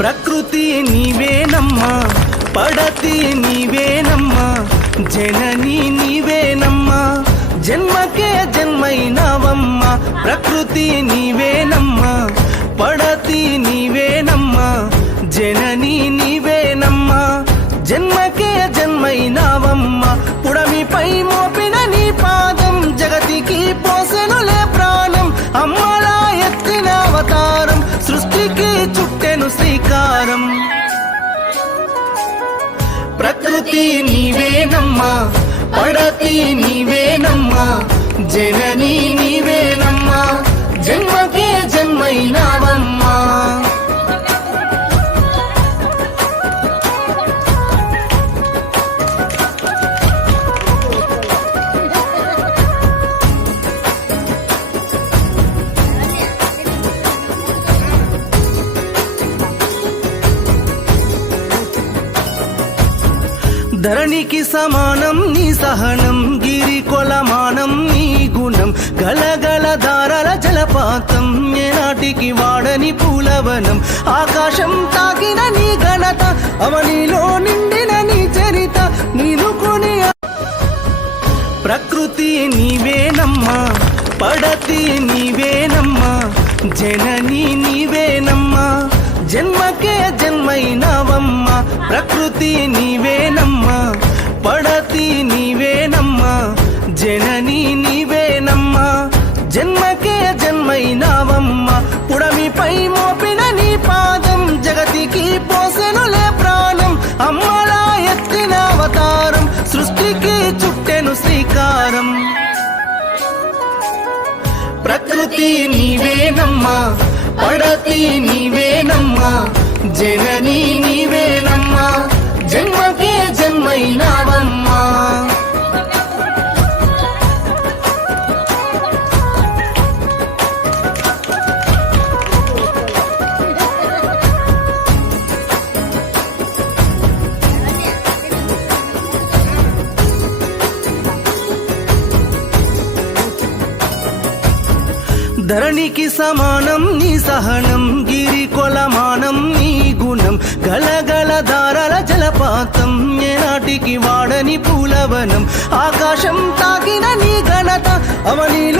ప్రకృతి నీవేనమ్మా పడతి నీవేనమ్మా జనని నీవేనమ్మా జన్మకే జన్మైనవమ్మా ప్రకృతి నీవేనమ్మా పడతి నీవేనమ్మా చుట్టెను శ్రీకారం. ప్రకృతి నీవేనమ్మా పడతి నీవేనమ్మా జనని నీవే ధరణికి సమానం నీ సహనం గిరి కొలమానం నీ గుణం గలగల దారల జలపాతం ఏనాటికి వాడని పూలవనం ఆకాశం తాకిన నీ ఘనత అవనిలో నిండిన నీ చరిత నీనుకుని ప్రకృతి నీవేనమ్మా పడతి నీవేనమ్మా జనని నీవేనమ్మా జన్మకే జన్మైనవమ్మా ప్రకృతి నీవేనమ్మా పడతి నీవేనమ్మా జనని నీవేనమ్మా. జన్మకే జన్మైనావమ్మా పుడమిపై మోపిన నీ పాదం జగతికి పోసెనులే ప్రాణం. అమ్మలా ఎత్తిన అవతారం సృష్టికి చుట్టెను శ్రీకారం. ప్రకృతి నీవేనమ్మా పడతి నీవేనమ్మా జనని నీవే జన్మైనావమ్మా ధరణికి సమానం నీ సహనం ఏనాటికి వాడని పూలవనం. ఆకాశం తాకిన నీ ఘనత అవనీలు